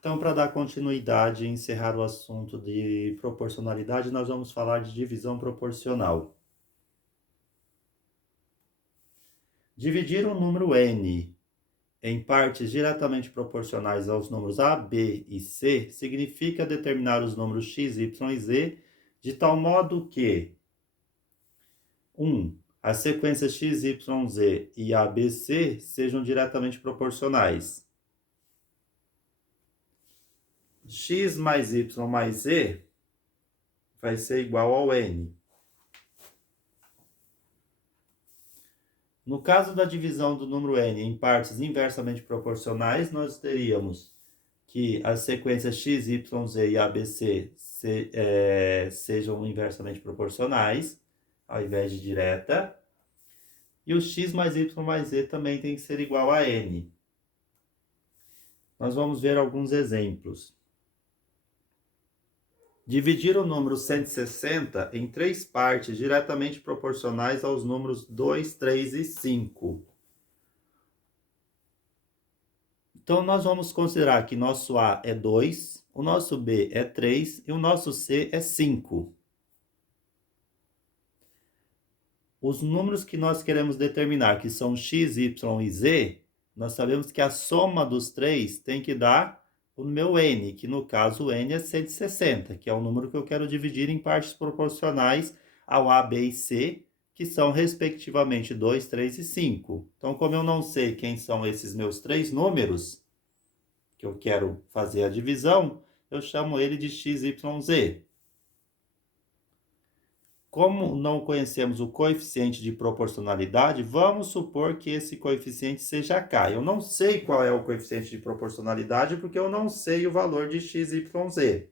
Então, para dar continuidade e encerrar o assunto de proporcionalidade, nós vamos falar de divisão proporcional. Dividir um número n em partes diretamente proporcionais aos números a, b e c significa determinar os números x, y e z de tal modo que 1. As sequências x, y, z e a, b, c sejam diretamente proporcionais. X mais y mais z vai ser igual ao n. No caso da divisão do número n em partes inversamente proporcionais, nós teríamos que as sequências x, y, z e abc sejam inversamente proporcionais, ao invés de direta. E o x mais y mais z também tem que ser igual a n. Nós vamos ver alguns exemplos. Dividir o número 160 em 3 partes diretamente proporcionais aos números 2, 3 e 5. Então, nós vamos considerar que nosso A é 2, o nosso B é 3 e o nosso C é 5. Os números que nós queremos determinar, que são x, y e z, nós sabemos que a soma dos três tem que dar o meu n, que no caso o n é 160, que é o número que eu quero dividir em partes proporcionais ao A, B e C, que são respectivamente 2, 3 e 5. Então, como eu não sei quem são esses meus três números, que eu quero fazer a divisão, eu chamo ele de x, y, z. Como não conhecemos o coeficiente de proporcionalidade, vamos supor que esse coeficiente seja k. Eu não sei qual é o coeficiente de proporcionalidade porque eu não sei o valor de x, y, z.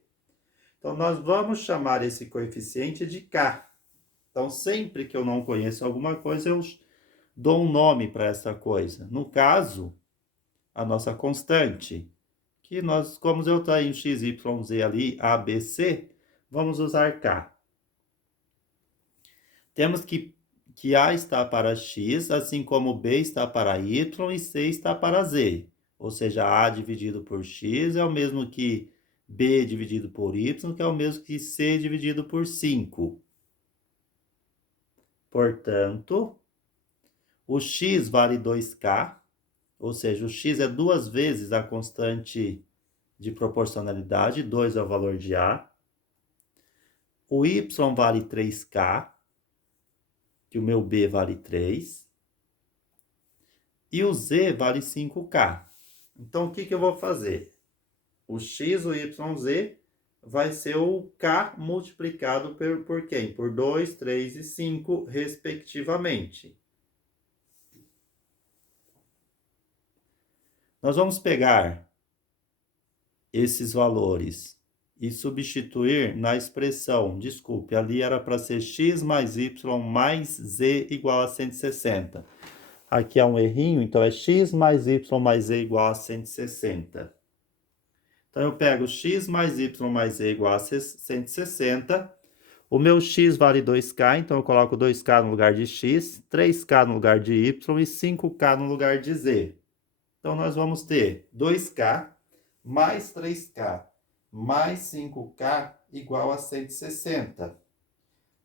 Então, nós vamos chamar esse coeficiente de k. Então, sempre que eu não conheço alguma coisa, eu dou um nome para essa coisa. No caso, a nossa constante, que nós, como eu tenho x, y, z ali, a, b, c, vamos usar k. Temos que A está para X, assim como B está para Y e C está para Z. Ou seja, A dividido por X é o mesmo que B dividido por Y, que é o mesmo que C dividido por 5. Portanto, o X vale 2K, ou seja, o X é 2 vezes a constante de proporcionalidade, 2 é o valor de A. O Y vale 3K, que o meu B vale 3. E o Z vale 5K. Então, o que eu vou fazer? O X, o Y, Z vai ser o K multiplicado por quem? Por 2, 3 e 5, respectivamente. Nós vamos pegar esses valores e substituir na expressão, desculpe, ali era para ser x mais y mais z igual a 160. Aqui é um errinho, então é x mais y mais z igual a 160. Então, eu pego x mais y mais z igual a 160. O meu x vale 2k, então eu coloco 2k no lugar de x, 3k no lugar de y e 5k no lugar de z. Então, nós vamos ter 2k mais 3k mais 5k igual a 160.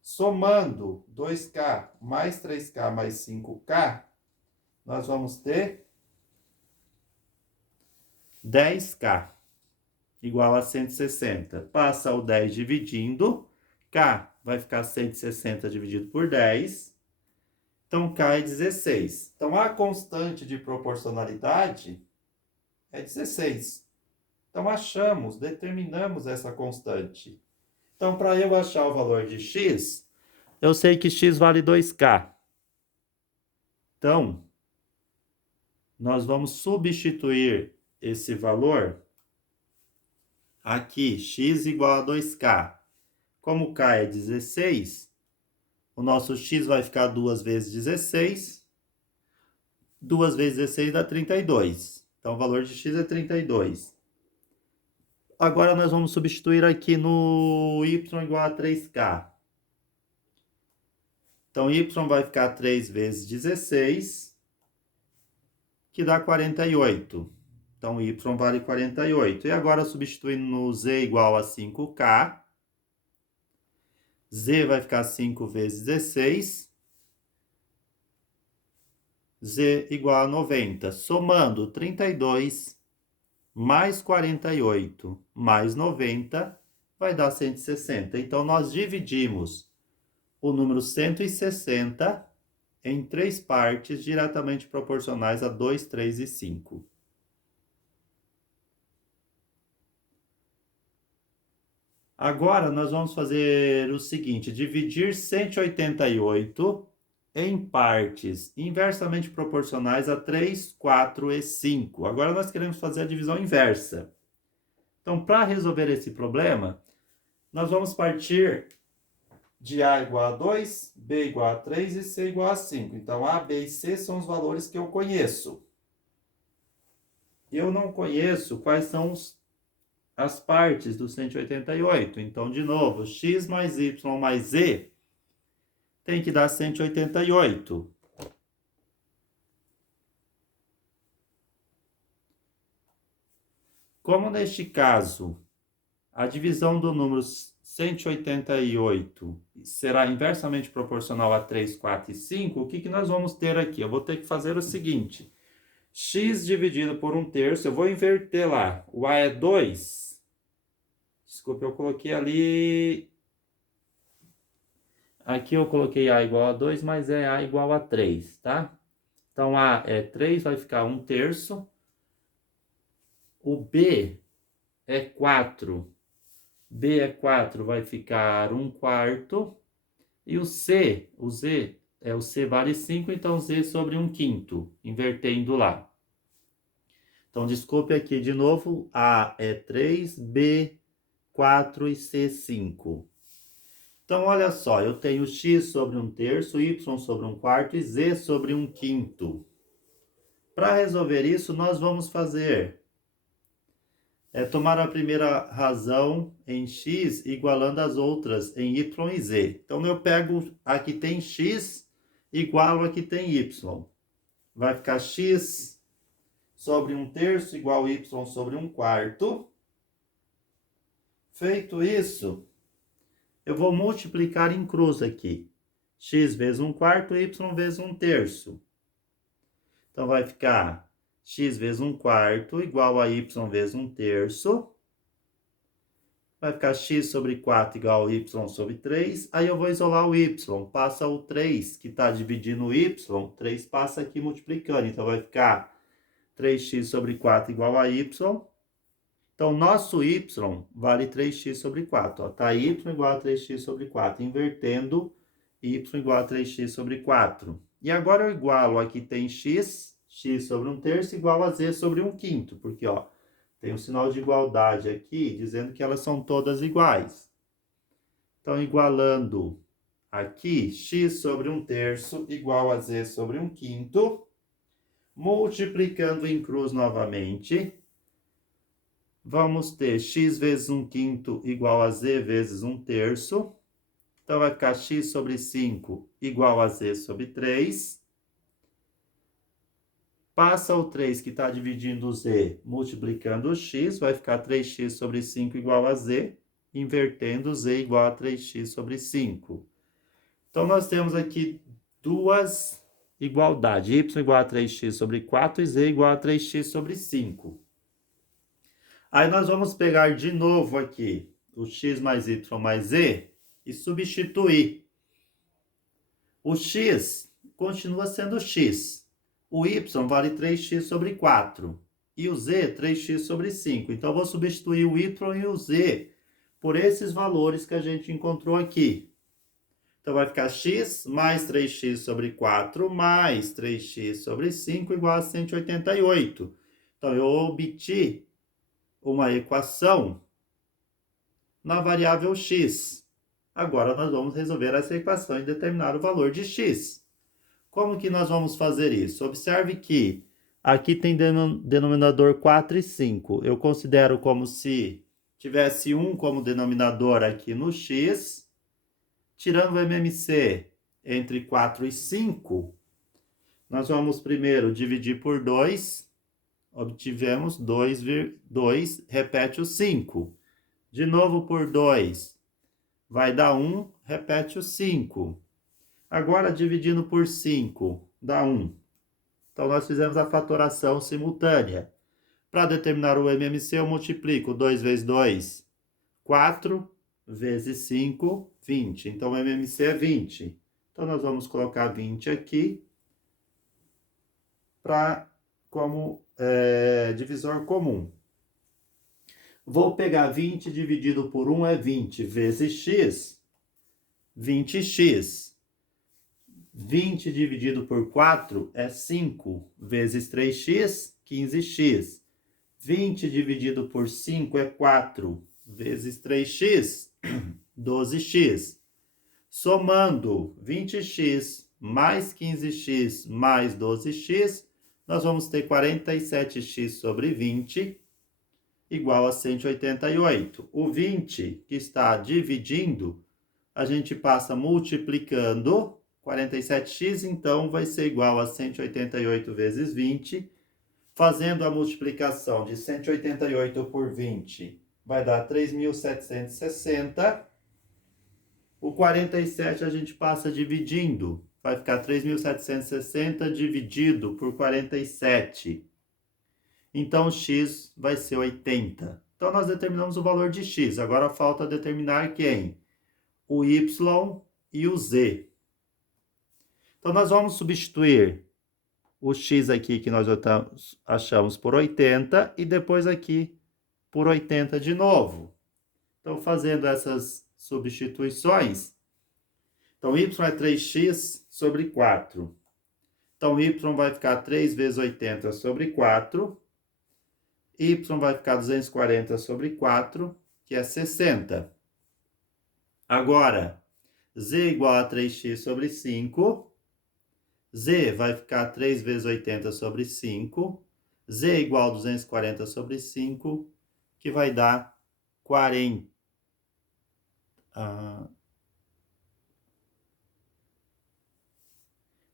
Somando 2k mais 3k mais 5k, nós vamos ter 10k igual a 160. Passa o 10 dividindo, k vai ficar 160 dividido por 10, então k é 16. Então, a constante de proporcionalidade é 16. Então, determinamos essa constante. Então, para eu achar o valor de x, eu sei que x vale 2k. Então, nós vamos substituir esse valor aqui, x igual a 2k. Como k é 16, o nosso x vai ficar 2 vezes 16. 2 vezes 16 dá 32. Então, o valor de x é 32. Agora, nós vamos substituir aqui no y igual a 3k. Então, y vai ficar 3 vezes 16, que dá 48. Então, y vale 48. E agora, substituindo no z igual a 5k, z vai ficar 5 vezes 16, z igual a 90. Somando 32 mais 48 mais 90, vai dar 160. Então, nós dividimos o número 160 em 3 partes diretamente proporcionais a 2, 3 e 5. Agora, nós vamos fazer o seguinte, dividir 188 em partes inversamente proporcionais a 3, 4 e 5. Agora, nós queremos fazer a divisão inversa. Então, para resolver esse problema, nós vamos partir de A igual a 2, B igual a 3 e C igual a 5. Então, A, B e C são os valores que eu conheço. Eu não conheço quais são as partes do 188. Então, de novo, x mais y mais z tem que dar 188. Como neste caso, a divisão do número 188 será inversamente proporcional a 3, 4 e 5, o que nós vamos ter aqui? Eu vou ter que fazer o seguinte, x dividido por 1/3, eu vou inverter lá, o a é 2, desculpa, eu coloquei ali, aqui eu coloquei a igual a 2, mas é a igual a 3, tá? Então, a é 3, vai ficar 1/3, o b é 4, B é 4, vai ficar 1/4. E o Z o C vale 5, então Z sobre 1/5, invertendo lá. Então, desculpe aqui de novo, A é 3, B 4 e C 5. Então, olha só, eu tenho x sobre 1/3, y sobre 1/4 e Z sobre 1/5. Para resolver isso, nós vamos fazer tomar a primeira razão em x igualando as outras em y e z. Então, eu pego a que tem x igual a que tem y. Vai ficar x sobre 1/3 igual a y sobre 1/4. Feito isso, eu vou multiplicar em cruz aqui. X vezes 1/4, y vezes 1/3. Então, vai ficar x vezes 1/4 igual a y vezes 1/3. Vai ficar x sobre 4 igual a y sobre 3. Aí eu vou isolar o y. Passa o 3, que está dividindo o y. 3 passa aqui multiplicando. Então, vai ficar 3x sobre 4 igual a y. Então, nosso y vale 3x sobre 4. Está y igual a 3x sobre 4. Invertendo, y igual a 3x sobre 4. E agora eu igualo aqui tem x sobre 1/3 igual a z sobre 1/5. Porque, ó, tem um sinal de igualdade aqui, dizendo que elas são todas iguais. Então, igualando aqui, x sobre 1/3 igual a z sobre 1/5. Multiplicando em cruz novamente, vamos ter x vezes 1/5 igual a z vezes 1/3. Então, vai ficar x sobre 5 igual a z sobre 3. Passa o 3 que está dividindo o z, multiplicando o x, vai ficar 3x sobre 5 igual a z, invertendo z igual a 3x sobre 5. Então, nós temos aqui duas igualdades, y igual a 3x sobre 4 e z igual a 3x sobre 5. Aí, nós vamos pegar de novo aqui o x mais y mais z e substituir. O x continua sendo x. O y vale 3x sobre 4 e o z 3x sobre 5. Então, eu vou substituir o y e o z por esses valores que a gente encontrou aqui. Então, vai ficar x mais 3x sobre 4 mais 3x sobre 5 igual a 188. Então, eu obtive uma equação na variável x. Agora, nós vamos resolver essa equação e determinar o valor de x. Como que nós vamos fazer isso? Observe que aqui tem denominador 4 e 5. Eu considero como se tivesse 1 como denominador aqui no x. Tirando o MMC entre 4 e 5, nós vamos primeiro dividir por 2. obtivemos 2, repete o 5. De novo por 2, vai dar 1, repete o 5. Agora, dividindo por 5, dá 1. Então, nós fizemos a fatoração simultânea. Para determinar o MMC, eu multiplico 2 vezes 2, 4, vezes 5, 20. Então, o MMC é 20. Então, nós vamos colocar 20 aqui como divisor comum. Vou pegar 20 dividido por 1 é 20, vezes x, 20x. 20 dividido por 4 é 5, vezes 3x, 15x. 20 dividido por 5 é 4, vezes 3x, 12x. Somando 20x mais 15x mais 12x, nós vamos ter 47x sobre 20, igual a 188. O 20 que está dividindo, a gente passa multiplicando 47x, então vai ser igual a 188 vezes 20. Fazendo a multiplicação de 188 por 20, vai dar 3.760. O 47 a gente passa dividindo. Vai ficar 3.760 dividido por 47. Então, x vai ser 80. Então, nós determinamos o valor de x. Agora, falta determinar quem? O y e o z. Então, nós vamos substituir o x aqui que nós achamos por 80 e depois aqui por 80 de novo. Então, fazendo essas substituições, então, y é 3x sobre 4. Então, y vai ficar 3 vezes 80 sobre 4. Y vai ficar 240 sobre 4, que é 60. Agora, z igual a 3x sobre 5. Z vai ficar 3 vezes 80 sobre 5. Z igual a 240 sobre 5, que vai dar 40.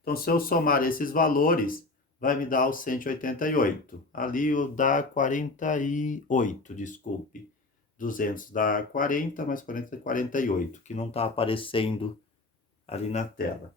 Então, se eu somar esses valores, vai me dar o 188. Ali dá 48, desculpe. 200 dá 40, mais 40 é 48, que não está aparecendo ali na tela.